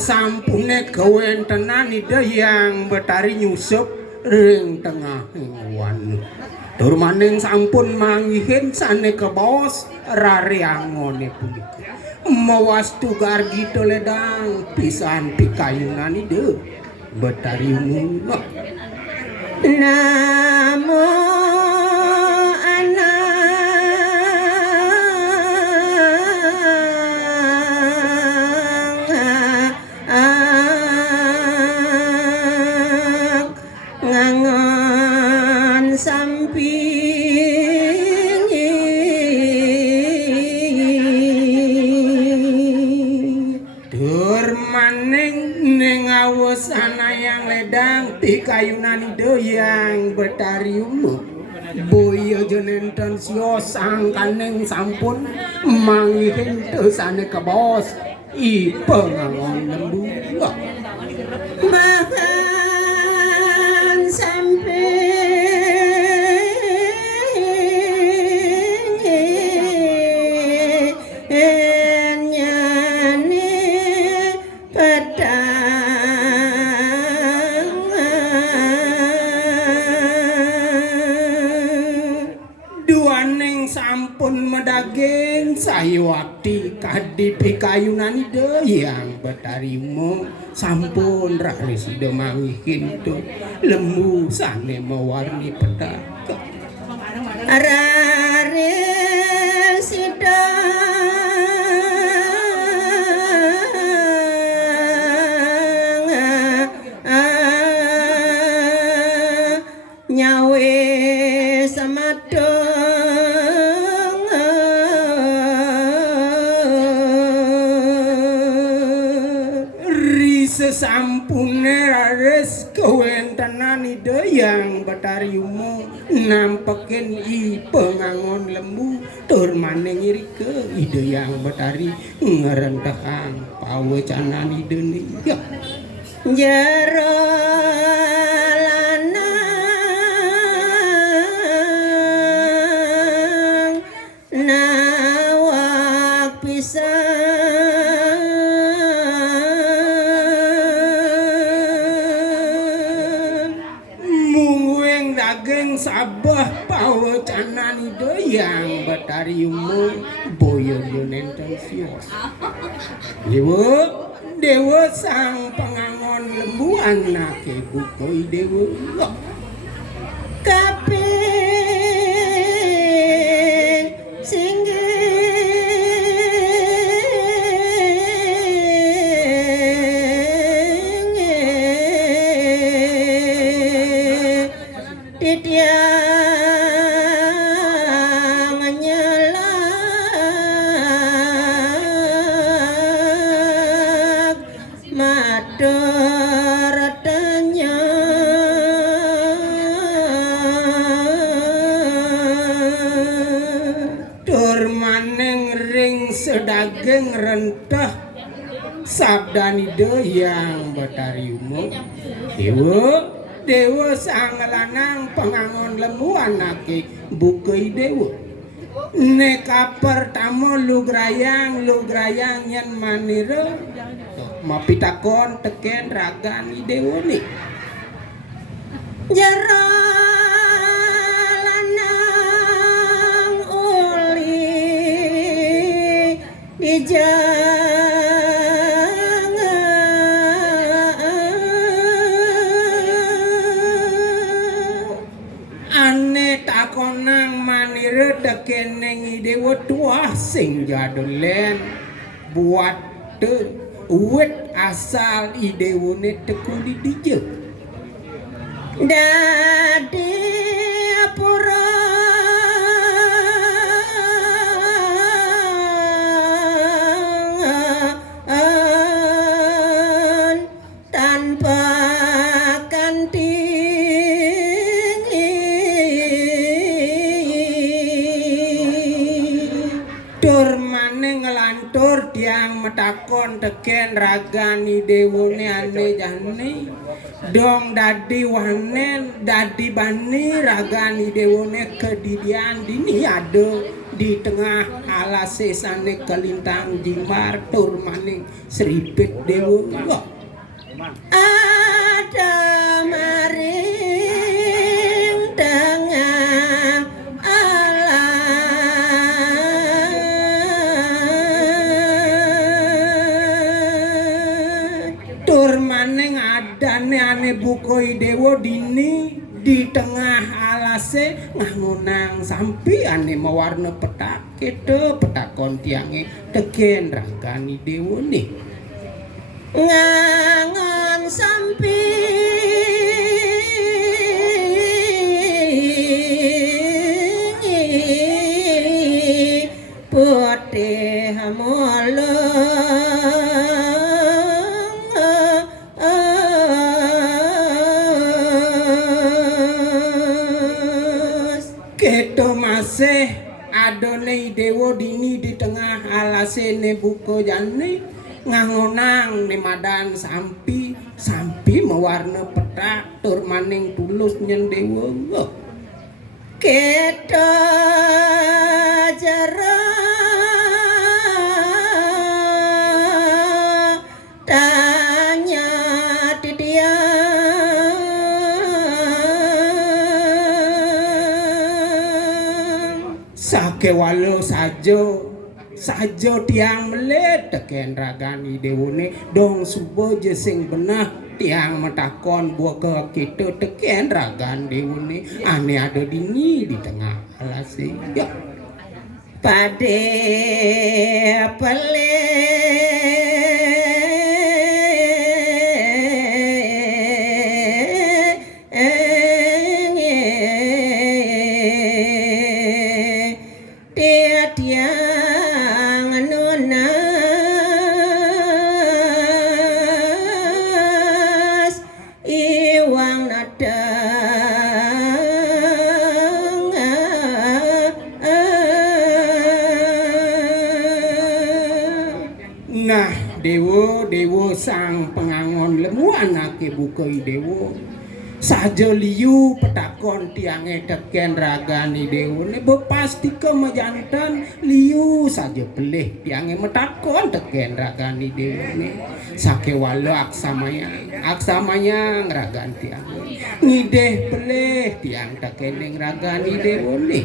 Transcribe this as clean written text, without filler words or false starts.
sampune gawentenan ide yang Betari nyusup ring tengah wan. Tur maning sampun manggihin saneka bos rareangone punika. Mawastu gargi toledang pisan pikayunan ide Betari Ungu. Namo ngangon samping dur maning ning awus anayang ledang pikayunan ide yang Betari Ungu. Boyo jenenten sio sangkaning sampun manggihin tesane kebos ipengangon lembu bahkan samping nyane pedang duaning sampun medaging sayuwati kadi pikayunan ide yang Betari Ungu sampun rarisida manggihin tu lembu sane mewarni pedang arare sida nyawe samadong rise sampune raris kawentenan ide yang Betari Ungu nampekin ipengangon lembu tur maning irike ide yang Betari ngerentehang pawecanan ide niya jero lanang nawak pisan mungguing daging sabah pawecanan ide yang Betari Ungu boyo nenten sios dewa sang pengangon lembu anake bukoi dewa kaping singgih titiang nyelak matur tanya tur maning ring sedaging rentah sabdanide yang Betari Ungu dewa sang lanang pengangon lembu anake bukoi dewa neka pertama lugrayang yen manira mapitakon teken ragani dewa nih jero lanang uli ane takonang manira tekeneng dewa tuah sing jadolen buat te uwet asal idewone tekuli dije dadi pura tanpa kanting tur maning ngelantur tiang metakon teken ragani dewone ane jane dong dadi wanen dadi bani ragani dewone kedidian dini ada di tengah alase sane kelintang jimbar tur maning seripit dewo ada maring tengah alam tur maning adane ane bukoi dewo dini di tengah alase ngangonang sampi ane mewarna petak itu petakon tiange teken ragani dewo nih ngangon sampi putih mulus keto masih adone dewo dini di tengah alase ne buko jane ngangonang ne madan sampi mewarna petak tur maning tulus nyen dewa kita jero tanya titiang sakewalo sajo tiang melet teken ragani dewone dong subo jesing benah tiang metakon buah ke kita teken ragan dewone ane ada dini di tengah alase ya pade pele dewo sang pengangon lemu anake bukoi dewo saja liu petakon tiange teken ragani dewo ne pasti kemajantan liu saja pelih tiange metakon teken ragani dewo ne sakewalo aksamanya ngeragan tiange ngideh pelih tiang tekening ragani dewo ne